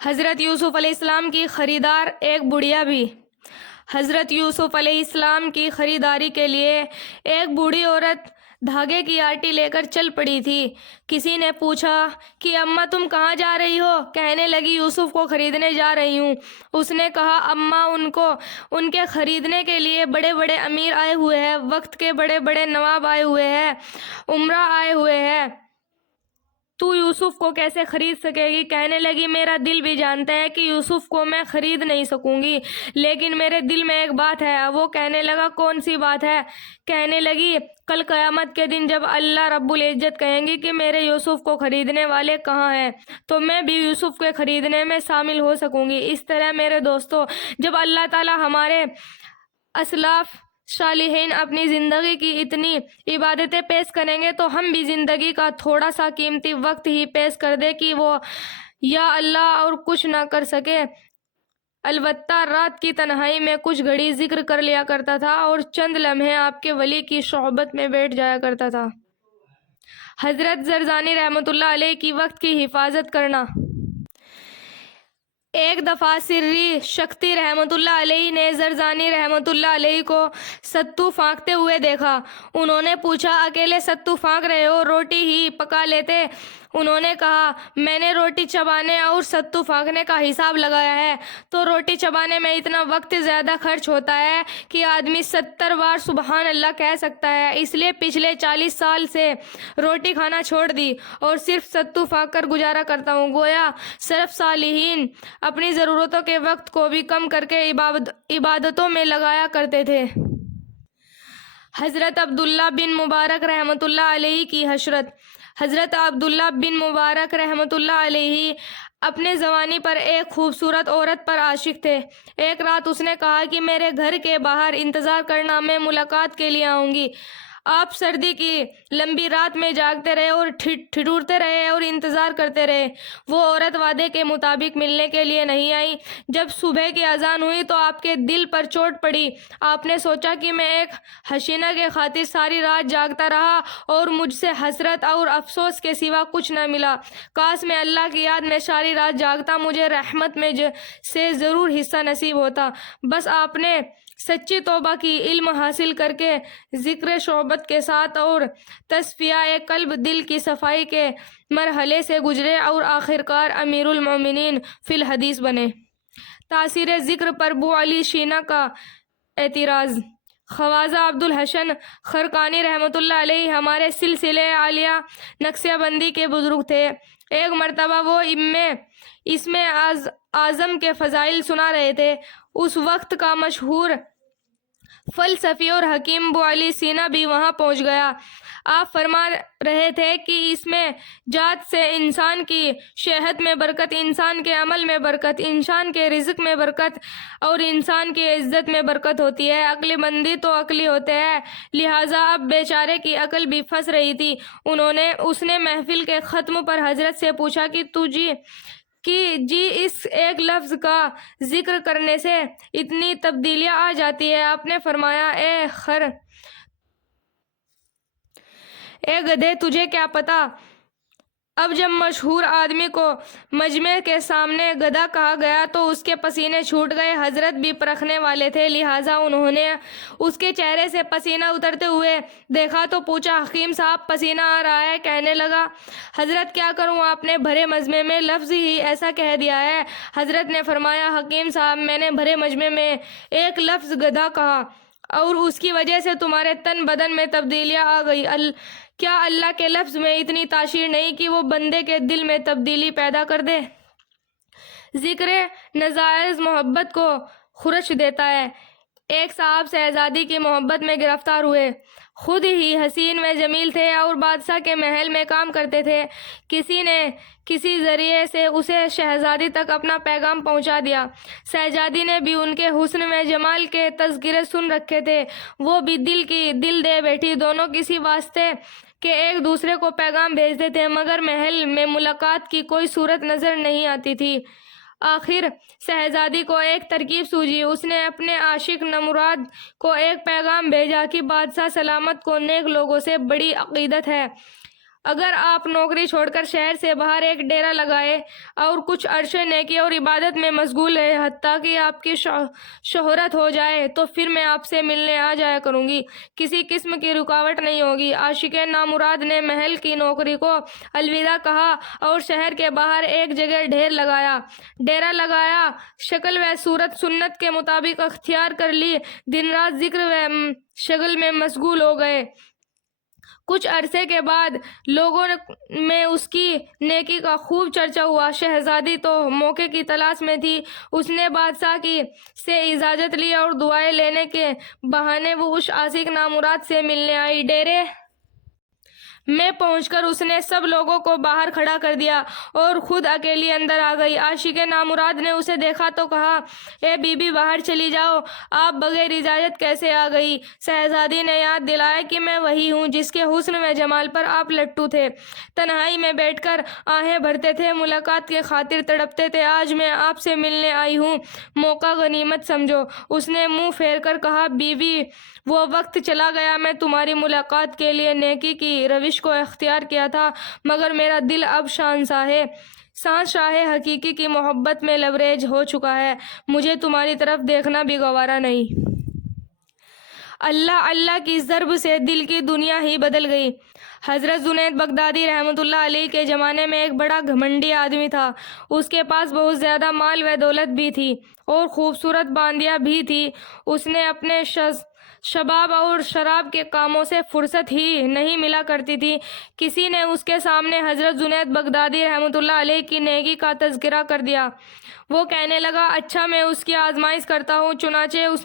حضرت یوسف علیہ السلام کی خریدار ایک بڑھیا بھی۔ حضرت یوسف علیہ السلام کی خریداری کے لیے ایک بوڑھی عورت دھاگے کی آٹی لے کر چل پڑی تھی۔ کسی نے پوچھا کہ اماں تم کہاں جا رہی ہو؟ کہنے لگی یوسف کو خریدنے جا رہی ہوں۔ اس نے کہا اماں ان کے خریدنے کے لیے بڑے بڑے امیر آئے ہوئے ہیں، وقت کے بڑے بڑے نواب آئے ہوئے ہیں، امراء آئے ہوئے ہیں، تو یوسف کو کیسے خرید سکے گی؟ کہنے لگی میرا دل بھی جانتا ہے کہ یوسف کو میں خرید نہیں سکوں گی، لیکن میرے دل میں ایک بات ہے۔ وہ کہنے لگا کون سی بات ہے؟ کہنے لگی کل قیامت کے دن جب اللہ رب العزت کہیں گی کہ میرے یوسف کو خریدنے والے کہاں ہیں تو میں بھی یوسف کے خریدنے میں شامل ہو سکوں گی۔ اس طرح میرے دوستو، جب اللہ تعالی ہمارے اسلاف صالحین اپنی زندگی کی اتنی عبادتیں پیش کریں گے تو ہم بھی زندگی کا تھوڑا سا قیمتی وقت ہی پیش کر دے کہ وہ یا اللہ اور کچھ نہ کر سکے۔ البتہ رات کی تنہائی میں کچھ گھڑی ذکر کر لیا کرتا تھا اور چند لمحے آپ کے ولی کی صحبت میں بیٹھ جایا کرتا تھا۔ حضرت زرزانی رحمۃ اللہ علیہ کی وقت کی حفاظت کرنا۔ ایک دفعہ سری شکتی رحمۃ اللہ علیہ نے زرزانی رحمۃ اللہ علیہ کو ستو پھانکتے ہوئے دیکھا۔ انہوں نے پوچھا اکیلے ستو پھانک رہے ہو؟ روٹی ہی پکا لیتے۔ انہوں نے کہا میں نے روٹی چبانے اور ستو پھانکنے کا حساب لگایا ہے تو روٹی چبانے میں اتنا وقت زیادہ خرچ ہوتا ہے کہ آدمی 70 بار سبحان اللہ کہہ سکتا ہے، اس لیے پچھلے 40 سال سے روٹی کھانا چھوڑ دی اور صرف ستو پھانک کر گزارا کرتا ہوں۔ گویا سلف صالحین اپنی ضرورتوں کے وقت کو بھی کم کر کے عبادتوں میں لگایا کرتے تھے۔ حضرت عبداللہ بن مبارک رحمۃ اللہ علیہ کی حشرت۔ حضرت عبداللہ بن مبارک رحمۃ اللہ علیہ اپنے جوانی پر ایک خوبصورت عورت پر عاشق تھے۔ ایک رات اس نے کہا کہ میرے گھر کے باہر انتظار کرنا، میں ملاقات کے لیے آؤں گی۔ آپ سردی کی لمبی رات میں جاگتے رہے اور ٹھٹھورتے رہے اور انتظار کرتے رہے۔ وہ عورت وعدے کے مطابق ملنے کے لیے نہیں آئی۔ جب صبح کی اذان ہوئی تو آپ کے دل پر چوٹ پڑی۔ آپ نے سوچا کہ میں ایک حسینہ کے خاطر ساری رات جاگتا رہا اور مجھ سے حسرت اور افسوس کے سوا کچھ نہ ملا۔ کاش میں اللہ کی یاد میں ساری رات جاگتا، مجھے رحمت میں سے ضرور حصہ نصیب ہوتا۔ بس آپ نے سچی توبہ کی، علم حاصل کر کے، ذکر شعبت کے ساتھ اور تصفیہ قلب، دل کی صفائی کے مرحلے سے گزرے اور آخرکار امیر المومنین فی الحدیث بنے۔ تاثیر ذکر پر ابو علی شینا کا اعتراض۔ خواجہ عبدالحسن خرقانی رحمۃ اللہ علیہ ہمارے سلسلہ عالیہ نقشہ بندی کے بزرگ تھے۔ ایک مرتبہ وہ اسم اعظم کے فضائل سنا رہے تھے۔ اس وقت کا مشہور فلسفی اور حکیم ابو علی سینا بھی وہاں پہنچ گیا۔ آپ فرما رہے تھے کہ اس میں ذات سے انسان کی صحت میں برکت، انسان کے عمل میں برکت، انسان کے رزق میں برکت اور انسان کی عزت میں برکت ہوتی ہے۔ عقل مندی تو عقلی ہوتے ہیں، لہٰذا اب بیچارے کی عقل بھی پھنس رہی تھی۔ اس نے محفل کے ختم پر حضرت سے پوچھا کہ جی اس ایک لفظ کا ذکر کرنے سے اتنی تبدیلیاں آ جاتی ہے؟ آپ نے فرمایا اے گدھے تجھے کیا پتا؟ اب جب مشہور آدمی کو مجمع کے سامنے گدھا کہا گیا تو اس کے پسینے چھوٹ گئے۔ حضرت بھی پرکھنے والے تھے، لہٰذا انہوں نے اس کے چہرے سے پسینہ اترتے ہوئے دیکھا تو پوچھا حکیم صاحب پسینہ آ رہا ہے؟ کہنے لگا حضرت کیا کروں، آپ نے بھرے مجمع میں لفظ ہی ایسا کہہ دیا ہے۔ حضرت نے فرمایا حکیم صاحب میں نے بھرے مجمع میں ایک لفظ گدھا کہا اور اس کی وجہ سے تمہارے تن بدن میں تبدیلیاں آ گئی۔ کیا اللہ کے لفظ میں اتنی تاثیر نہیں کہ وہ بندے کے دل میں تبدیلی پیدا کر دے؟ ذکر ناجائز محبت کو خرش دیتا ہے۔ ایک صاحب شہزادی کی محبت میں گرفتار ہوئے، خود ہی حسین و جمیل تھے اور بادشاہ کے محل میں کام کرتے تھے۔ کسی نے کسی ذریعے سے اسے شہزادی تک اپنا پیغام پہنچا دیا۔ شہزادی نے بھی ان کے حسن و جمال کے تذکرے سن رکھے تھے، وہ بھی دل دے بیٹھی۔ دونوں کسی واسطے کہ ایک دوسرے کو پیغام بھیجتے تھے مگر محل میں ملاقات کی کوئی صورت نظر نہیں آتی تھی۔ آخر شہزادی کو ایک ترکیب سوجھی، اس نے اپنے عاشق نمراد کو ایک پیغام بھیجا کہ بادشاہ سلامت کو نیک لوگوں سے بڑی عقیدت ہے، اگر آپ نوکری چھوڑ کر شہر سے باہر ایک ڈیرا لگائے اور کچھ عرصے نیکی اور عبادت میں مشغول ہے حتیٰ کہ آپ کی شہرت ہو جائے تو پھر میں آپ سے ملنے آ جایا کروں گی، کسی قسم کی رکاوٹ نہیں ہوگی۔ عاشق نامراد نے محل کی نوکری کو الوداع کہا اور شہر کے باہر ایک جگہ ڈیرا لگایا، شکل و صورت سنت کے مطابق اختیار کر لی، دن رات ذکر و شغل میں مشغول ہو گئے۔ کچھ عرصے کے بعد لوگوں میں اس کی نیکی کا خوب چرچا ہوا۔ شہزادی تو موقع کی تلاش میں تھی، اس نے بادشاہ سے اجازت لی اور دعائیں لینے کے بہانے وہ اس عاشق نامراد سے ملنے آئی۔ ڈیرے میں پہنچ کر اس نے سب لوگوں کو باہر کھڑا کر دیا اور خود اکیلی اندر آ گئی۔ عاشق نامراد نے اسے دیکھا تو کہا، اے بی بی باہر چلی جاؤ، آپ بغیر اجازت کیسے آ گئی؟ شہزادی نے یاد دلایا کہ میں وہی ہوں جس کے حسن و جمال پر آپ لٹو تھے، تنہائی میں بیٹھ کر آہیں بھرتے تھے، ملاقات کی خاطر تڑپتے تھے، آج میں آپ سے ملنے آئی ہوں، موقع غنیمت سمجھو۔ اس نے منہ پھیر کر کہا، بی بی وہ وقت چلا گیا میں تمہاری ملاقات کے لیے نیکی کی روش کو اختیار کیا تھا، مگر میرا دل اب شاہ حقیقی کی محبت میں لبریز ہو چکا ہے، مجھے تمہاری طرف دیکھنا بھی گوارا نہیں۔ اللہ اللہ کی ضرب سے دل کی دنیا ہی بدل گئی۔ حضرت جنید بغدادی رحمۃ اللہ علیہ کے زمانے میں ایک بڑا گھمنڈی آدمی تھا۔ اس کے پاس بہت زیادہ مال و دولت بھی تھی اور خوبصورت باندیاں بھی تھی۔ اس نے اپنے شباب اور شراب کے کاموں سے فرصت ہی نہیں ملا کرتی تھی۔ کسی نے اس کے سامنے حضرت جنید بغدادی رحمۃ اللہ علیہ کی نیکی کا تذکرہ کر دیا۔ وہ کہنے لگا، اچھا میں اس کی آزمائش کرتا ہوں۔ چنانچہ اس نے